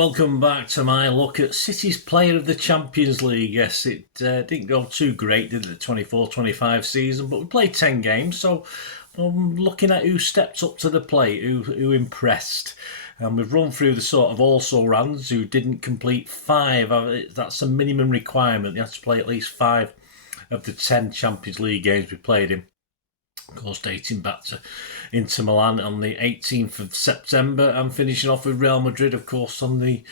welcome back to my look at City's Player of the Champions League. Yes, it didn't go too great, did it, the 24-25 season, but we played 10 games, so I'm looking at who stepped up to the plate, who impressed. And we've run through the sort of also-rans who didn't complete 5. That's a minimum requirement. You have to play at least 5 of the 10 Champions League games we played in. Of course, dating back to Inter Milan on the 18th of September and finishing off with Real Madrid, of course, on the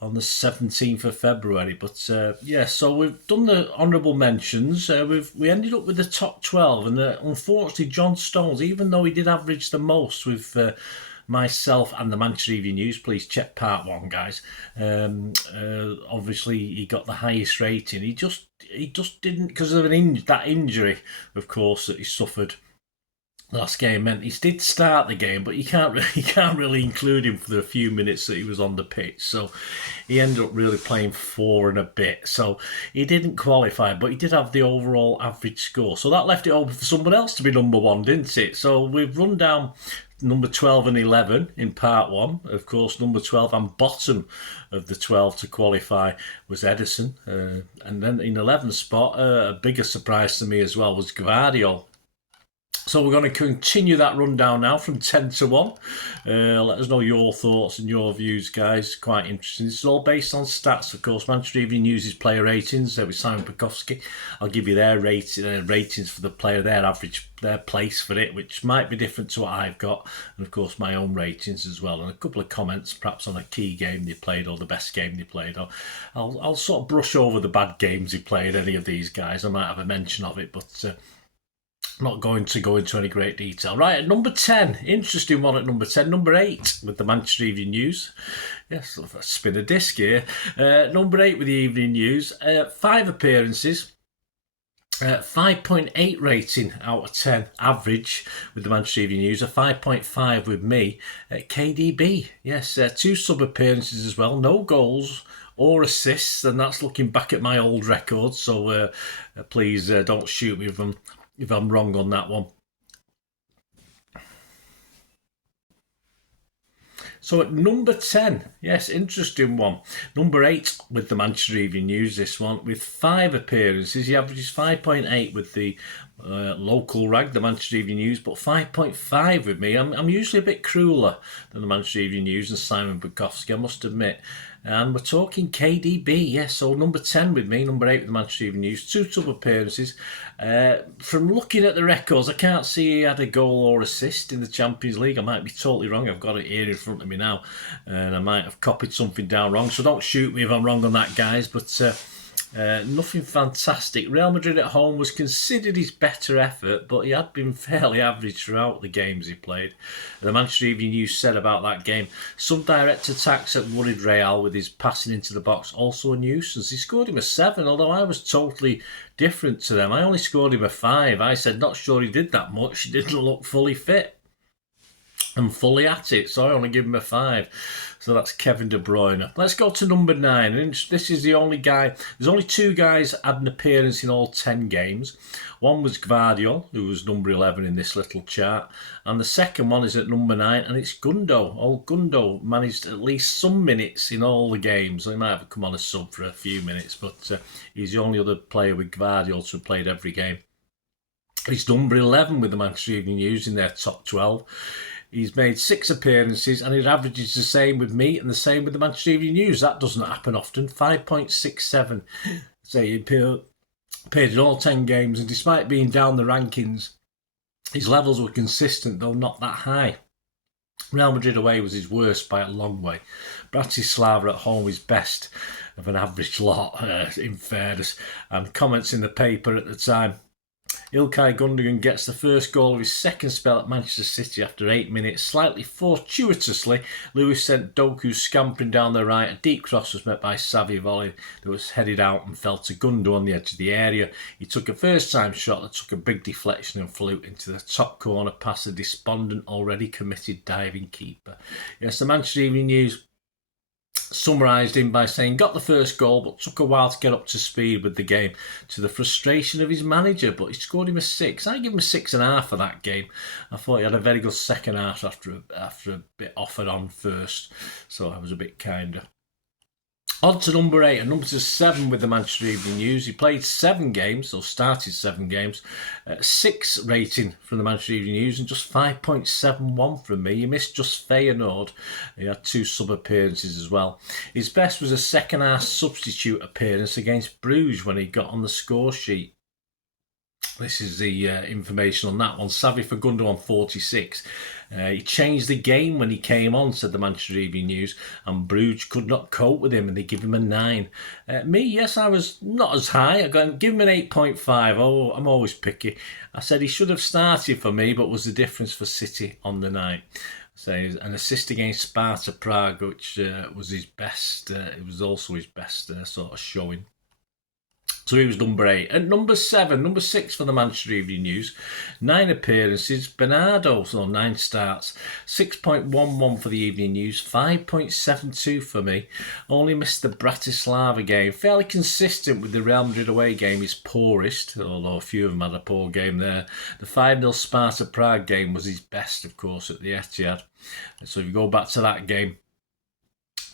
17th of February. But so we've done the honourable mentions. We ended up with the top 12, and unfortunately, John Stones, even though he did average the most with myself and the Manchester Evening News, please check part 1, guys. Obviously, he got the highest rating. He just didn't, because of that injury, of course, that he suffered. Last game meant he did start the game, but you can't really include him for the few minutes that he was on the pitch. So he ended up really playing 4 and a bit. So he didn't qualify, but he did have the overall average score. So that left it open for someone else to be number 1, didn't it? So we've run down number 12 and 11 in part 1. Of course, number 12 and bottom of the 12 to qualify was Edison. And then in 11th spot, a bigger surprise to me as well was Gvardiol. So we're going to continue that rundown now from 10 to 1. Let us know your thoughts and your views, guys. Quite interesting. This is all based on stats, of course. Manchester Evening News' player ratings with Simon Pekowski. I'll give you their ratings for the player, their average, their place for it, which might be different to what I've got. And, of course, my own ratings as well. And a couple of comments, perhaps on a key game they played or the best game they played. Or I'll sort of brush over the bad games they played, any of these guys. I might have a mention of it, but not going to go into any great detail. Right, at number 10, interesting one at number 10. Number 8 with the Manchester Evening News. Yes, let's spin a disc here. Number 8 with the Evening News. 5 appearances. 5.8 rating out of 10 average with the Manchester Evening News. A 5.5 with me at KDB. Yes, 2 sub appearances as well. No goals or assists, and that's looking back at my old records. So please don't shoot me if I'm wrong on that one. So at number 10, yes, interesting one. Number 8 with the Manchester Evening News, this one, with 5 appearances. He averages 5.8 with the local rag, the Manchester Evening News, but 5.5 with me. I'm usually a bit crueler than the Manchester Evening News and Simon Bukowski, I must admit. And we're talking KDB, yes, so number 10 with me, number 8 with the Manchester Evening News, 2 sub appearances. From looking at the records, I can't see he had a goal or assist in the Champions League. I might be totally wrong. I've got it here in front of me now, and I might have copied something down wrong, so don't shoot me if I'm wrong on that, guys, but nothing fantastic. Real Madrid at home was considered his better effort, but he had been fairly average throughout the games he played. The Manchester Evening News said about that game, some direct attacks that worried Real with his passing into the box, also a nuisance. He scored him a 7, although I was totally different to them. I only scored him a 5. I said, not sure he did that much. He didn't look fully fit and fully at it, so I only give him a 5. So that's Kevin De Bruyne. Let's go to number 9. And this is the only guy. There's only 2 guys had an appearance in all 10 games. One was Gvardiol, who was number 11 in this little chart. And the second one is at number 9, and it's Gundo. Old Gundo managed at least some minutes in all the games. So he might have come on a sub for a few minutes, but he's the only other player with Gvardiol to have played every game. He's number 11 with the Manchester Evening News in their top 12. He's made 6 appearances, and his average is the same with me and the same with the Manchester Evening News. That doesn't happen often. 5.67. So he appeared in all 10 games, and despite being down the rankings, his levels were consistent, though not that high. Real Madrid away was his worst by a long way. Bratislava at home is best of an average lot, in fairness. And comments in the paper at the time, Ilkay Gundogan gets the first goal of his second spell at Manchester City after 8 minutes. Slightly fortuitously, Lewis sent Doku scampering down the right. A deep cross was met by Savvy volley that was headed out and fell to Gundo on the edge of the area. He took a first-time shot that took a big deflection and flew into the top corner past the despondent, already committed diving keeper. Yes, the Manchester Evening News summarised him by saying, got the first goal but took a while to get up to speed with the game, to the frustration of his manager, but he scored him a 6. I give him a 6.5 for that game. I thought he had a very good second half after a bit off and on first, so I was a bit kinder. On to number 8 and number 7 with the Manchester Evening News. He played 7 games, or started 7 games. 6 rating from the Manchester Evening News and just 5.71 from me. He missed just Feyenoord. He had 2 sub-appearances as well. His best was a second-half substitute appearance against Bruges when he got on the score sheet. This is the information on that one. Savvy for Gundo on 46. He changed the game when he came on, said the Manchester Evening News, and Bruges could not cope with him and they give him a 9. Me, yes, I was not as high. I give him an 8.5. Oh, I'm always picky. I said he should have started for me, but was the difference for City on the night. So an assist against Sparta Prague, which was his best. It was also his best sort of showing. So he was number 8. At number 6 for the Manchester Evening News, 9 appearances, Bernardo, so 9 starts, 6.11 for the Evening News, 5.72 for me. Only missed the Bratislava game. Fairly consistent with the Real Madrid away game, his poorest, although a few of them had a poor game there. The 5-0 Sparta Prague game was his best, of course, at the Etihad. So if you go back to that game,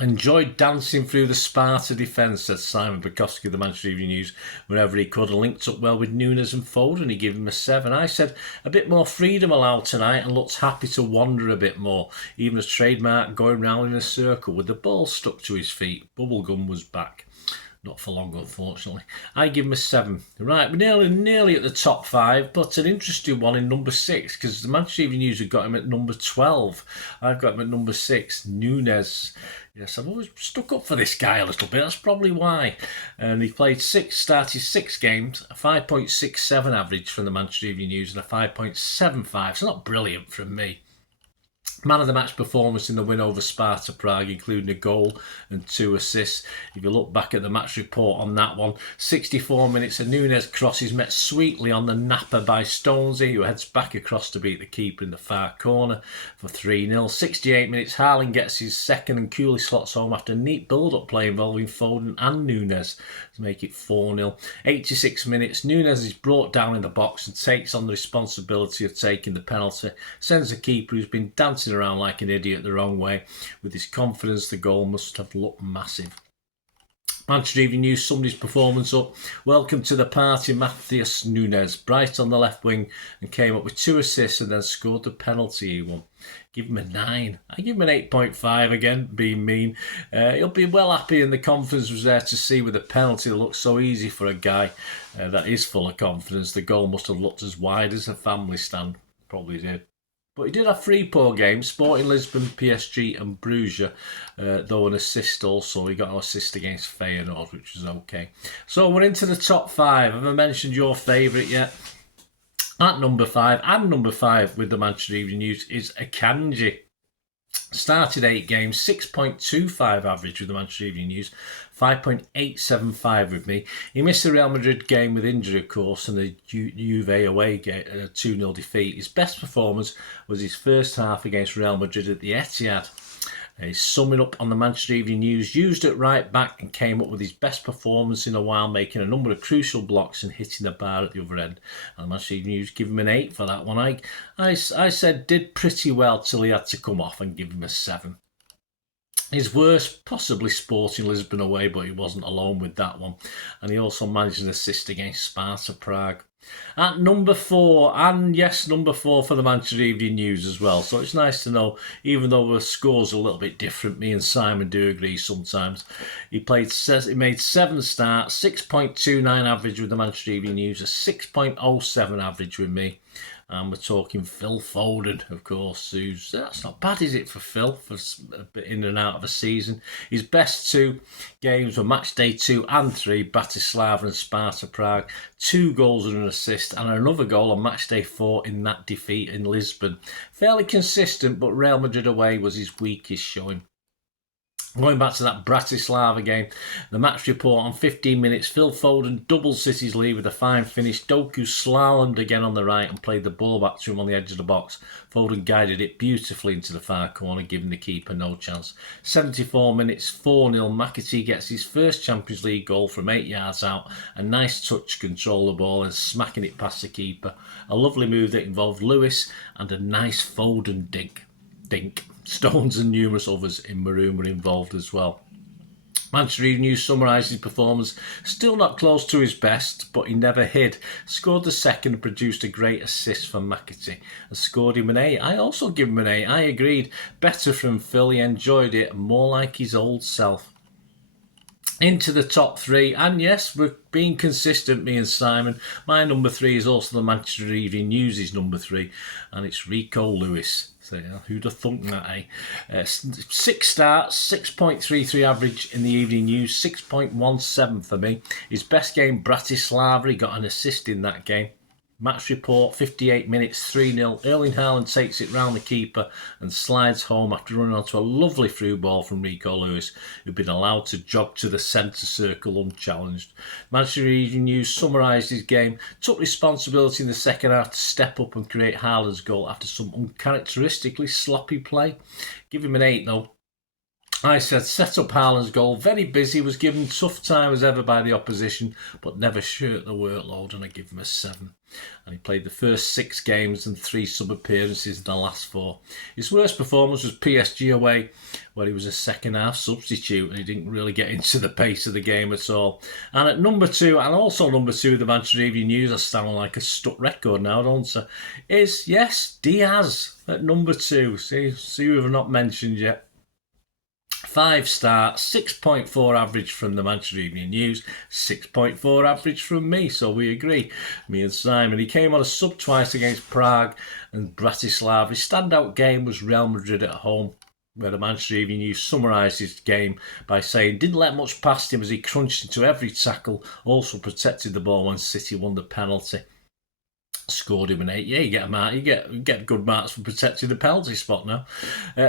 enjoyed dancing through the Sparta defence, said Simon Bukowski of the Manchester Evening News, wherever he could, and linked up well with Nunes and Foden. He gave him a 7. I said a bit more freedom allowed tonight and looked happy to wander a bit more, even as trademark going round in a circle with the ball stuck to his feet. Bubblegum was back. Not for long, unfortunately. I give him a 7. Right, we're nearly at the top 5, but an interesting one in number 6, because the Manchester Evening News have got him at number 12. I've got him at number 6, Nunes. Yes, I've always stuck up for this guy a little bit. That's probably why. And he started 6 games, a 5.67 average from the Manchester Evening News and a 5.75. So not brilliant from me. Man of the match performance in the win over Sparta Prague, including a goal and 2 assists. If you look back at the match report on that one, 64 minutes of Nunes crosses met sweetly on the napper by Stonesy, who heads back across to beat the keeper in the far corner for 3-0. 68 minutes, Haaland gets his second and Cooley slots home after a neat build-up play involving Foden and Nunes to make it 4-0. 86 minutes, Nunes is brought down in the box and takes on the responsibility of taking the penalty. Sends the keeper, who's been dancing around like an idiot, the wrong way. With his confidence, the goal must have looked massive. Manchester Evening News summed his performance up. Welcome to the party, Matthias Nunes. Bright on the left wing and came up with 2 assists and then scored the penalty he won. Give him a 9. I give him an 8.5 again, being mean. He'll be well happy, and the confidence was there to see with the penalty that looked so easy for a guy that is full of confidence. The goal must have looked as wide as a family stand. Probably did. But he did have 3 poor games, Sporting Lisbon, PSG and Bruges, though an assist also. He got an assist against Feyenoord, which was okay. So we're into the top 5. Have I mentioned your favourite yet? At number 5 with the Manchester Evening News is Akanji. Started 8 games, 6.25 average with the Manchester Evening News, 5.875 with me. He missed the Real Madrid game with injury, of course, and the Juve away game, 2-0 defeat. His best performance was his first half against Real Madrid at the Etihad. He's summing up on the Manchester Evening News, used it right back and came up with his best performance in a while, making a number of crucial blocks and hitting the bar at the other end. And the Manchester Evening News give him an 8 for that one. I said did pretty well till he had to come off and give him a 7. His worst, possibly Sporting Lisbon away, but he wasn't alone with that one. And he also managed an assist against Sparta Prague. At number 4, and yes, number 4 for the Manchester Evening News as well. So it's nice to know, even though the score's a little bit different, me and Simon do agree sometimes. He made 7 starts, 6.29 average with the Manchester Evening News, a 6.07 average with me. And we're talking Phil Foden, of course, that's not bad, is it, for Phil, for a bit in and out of a season. His best 2 games were match day 2 and 3, Bratislava and Sparta Prague. 2 goals and an assist, and another goal on match day 4 in that defeat in Lisbon. Fairly consistent, but Real Madrid away was his weakest showing. Going back to that Bratislava game, the match report on 15 minutes, Phil Foden doubled City's lead with a fine finish. Doku slalomed again on the right and played the ball back to him on the edge of the box. Foden guided it beautifully into the far corner, giving the keeper no chance. 74 minutes, 4-0. McAtee gets his first Champions League goal from 8 yards out. A nice touch to control the ball and smacking it past the keeper. A lovely move that involved Lewis and a nice Foden dink. Stones and numerous others in maroon were involved as well. Manchester Evening News summarised his performance. Still not close to his best, but he never hid. Scored the second and produced a great assist for McAtee and scored him an 8. I also give him an 8. I agreed. Better from Phil. He enjoyed it. More like his old self. Into the top 3, and yes, we're being consistent, me and Simon. My number 3 is also the Manchester Evening News' number 3, and it's Rico Lewis. So, who'd have thunk that, eh? 6 starts, 6.33 average in the Evening News, 6.17 for me. His best game, Bratislava, he got an assist in that game. Match report, 58 minutes, 3-0. Erling Haaland takes it round the keeper and slides home after running onto a lovely through ball from Rico Lewis, who'd been allowed to jog to the centre circle unchallenged. Manchester Evening News summarised his game, took responsibility in the second half to step up and create Haaland's goal after some uncharacteristically sloppy play. Give him an 8 though. I said set up Haaland's goal, very busy, was given tough time as ever by the opposition, but never shirked the workload, and I give him a 7. And he played the first 6 games and 3 sub-appearances in the last 4. His worst performance was PSG away, where he was a second half substitute and he didn't really get into the pace of the game at all. And at number 2, and also number 2 of the Manchester Evening News, I sound like a stuck record now, don't I? Is, yes, Diaz at number 2. See who I've not mentioned yet. 5 starts, 6.4 average from the Manchester Evening News, 6.4 average from me, so we agree, me and Simon. He came on a sub twice against Prague and Bratislava. His standout game was Real Madrid at home, where the Manchester Evening News summarised his game by saying, didn't let much past him as he crunched into every tackle, also protected the ball when City won the penalty. Scored him an 8. Yeah, you get a mark. You get good marks for protecting the penalty spot now.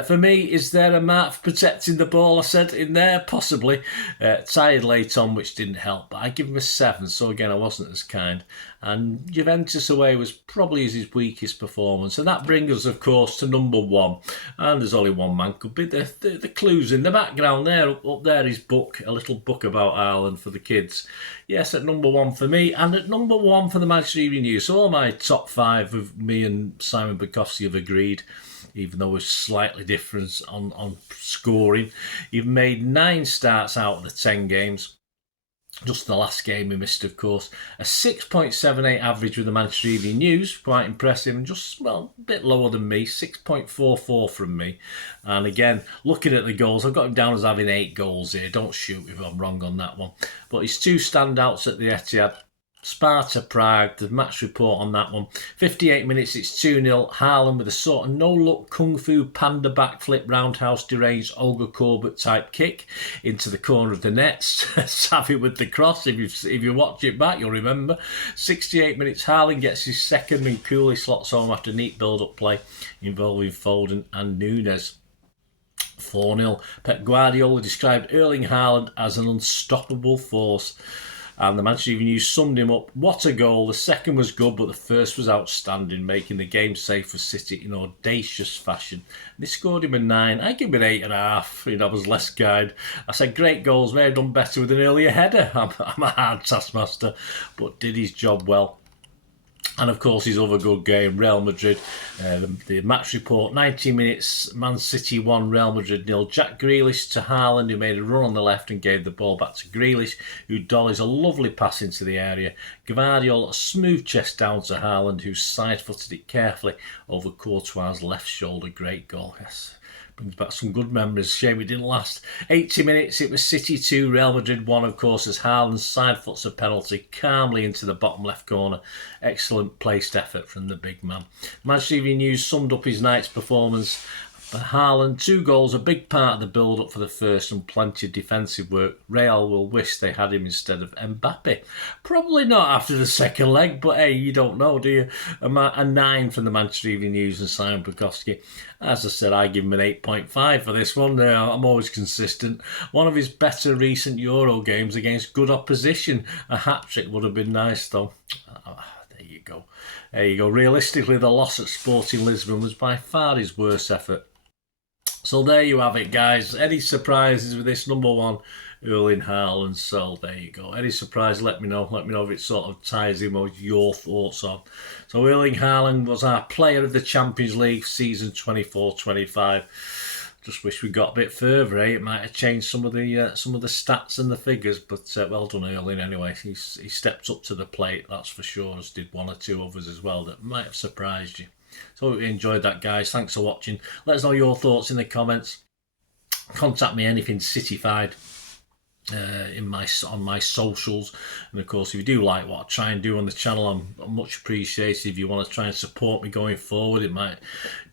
For me, is there a mark for protecting the ball? I said in there, possibly. Tired late on, which didn't help, but I give him a 7. So again, I wasn't as kind. And Juventus away was probably his weakest performance. And that brings us, of course, to number 1. And there's only one man could be. The clues in the background there, up there, his book, a little book about Ireland for the kids. Yes, at number 1 for me, and at number 1 for the Manchester Evening News. So all my top 5 of me and Simon Bukowski have agreed, even though we're slightly different on scoring. You've made 9 starts out of the 10 games. Just the last game we missed, of course. A 6.78 average with the Manchester Evening News, quite impressive, and just, well, a bit lower than me, 6.44 from me. And again, looking at the goals, I've got him down as having 8 goals here. Don't shoot if I'm wrong on that one. But his 2 standouts at the Etihad, Sparta Prague, the match report on that one. 58 minutes, it's 2-0. Haaland with a sort of no-look kung fu panda backflip roundhouse deranged Olga Corbett type kick into the corner of the net. Savvy with the cross. If you watch it back, you'll remember. 68 minutes, Haaland gets his second and coolly slots home after neat build-up play involving Foden and Nunes. 4-0. Pep Guardiola described Erling Haaland as an unstoppable force. And the Manchester Evening News summed him up. What a goal. The second was good, but the first was outstanding, making the game safe for City in audacious fashion. They scored him a 9. I give him an 8.5. I was less kind. I said, great goals. May have done better with an earlier header. I'm a hard taskmaster, but did his job well. And of course, his other good game, Real Madrid. The match report, 90 minutes, Man City 1, Real Madrid 0. Jack Grealish to Haaland, who made a run on the left and gave the ball back to Grealish, who dollies a lovely pass into the area. Gvardiol, a smooth chest down to Haaland, who side-footed it carefully over Courtois' left shoulder. Great goal, yes. Brings back some good memories. Shame it didn't last. 80 minutes, it was City 2, Real Madrid 1, of course, as Haaland side-foots a penalty calmly into the bottom left corner. Excellent placed effort from the big man. Manchester Evening News summed up his night's performance. But Haaland, 2 goals, a big part of the build-up for the first and plenty of defensive work. Real will wish they had him instead of Mbappe. Probably not after the second leg, but hey, you don't know, do you? A 9 from the Manchester Evening News and Simon Bukowski. As I said, I give him an 8.5 for this one. I'm always consistent. One of his better recent Euro games against good opposition. A hat-trick would have been nice, though. There you go. There you go. Realistically, the loss at Sporting Lisbon was by far his worst effort. So there you have it, guys. Any surprises with this number 1, Erling Haaland? So there you go. Any surprise, let me know. Let me know if it sort of ties in with your thoughts on. So Erling Haaland was our player of the Champions League season 24-25. Just wish we got a bit further, eh? It might have changed some of the stats and the figures, but well done, Erling. Anyway, he stepped up to the plate, that's for sure. As did one or two others as well that might have surprised you. So hope you enjoyed that, guys. Thanks for watching. Let us know your thoughts in the comments. Contact me anything Cityfied on my socials, and of course if you do like what I try and do on the channel, I'm much appreciated. If you want to try and support me going forward, it might,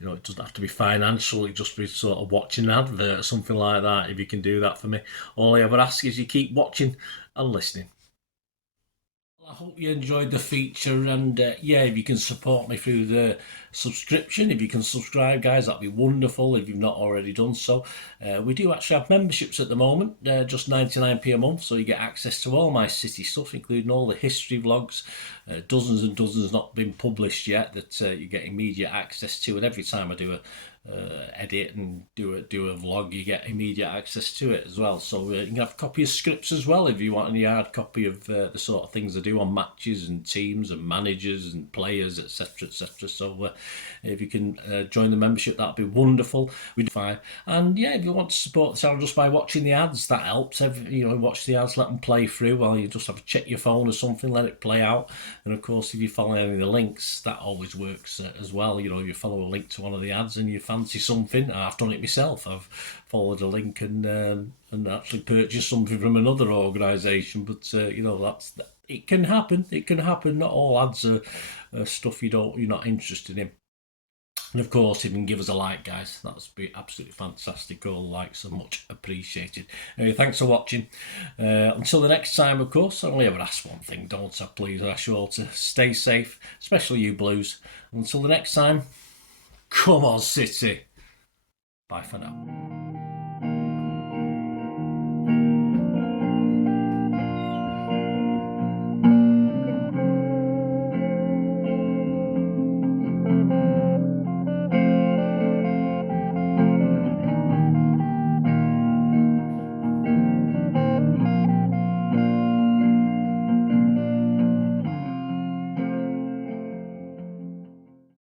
it doesn't have to be financial, it just be sort of watching an advert or something like that. If you can do that for me, all I ever ask is you keep watching and listening. I hope you enjoyed the feature, and yeah, if you can support me through the subscription, if you can subscribe, guys, that'd be wonderful if you've not already done so. We do actually have memberships at the moment, just 99p a month, so you get access to all my city stuff, including all the history vlogs, dozens and dozens not been published yet that you get immediate access to, and every time I do a edit and do a vlog, you get immediate access to it as well. So you can have a copy of scripts as well if you want any hard copy of the sort of things I do on matches and teams and managers and players, etc, etc. So if you can join the membership, that'd be wonderful. We'd fine. And yeah, if you want to support the channel just by watching the ads, that helps. Watch the ads, let them play through while you just have to check your phone or something, let it play out. And of course, if you follow any of the links, that always works as well. If you follow a link to one of the ads and you fancy something, I've done it myself. I've followed a link and actually purchased something from another organisation. But it can happen. It can happen. Not all ads are stuff you're not interested in. And of course, if you can give us a like, guys, that would be absolutely fantastic. All likes are much appreciated. Anyway, thanks for watching. Until the next time, of course, I only ever ask one thing, don't I? Please, I ask you all to stay safe, especially you Blues. Until the next time, come on, City. Bye for now.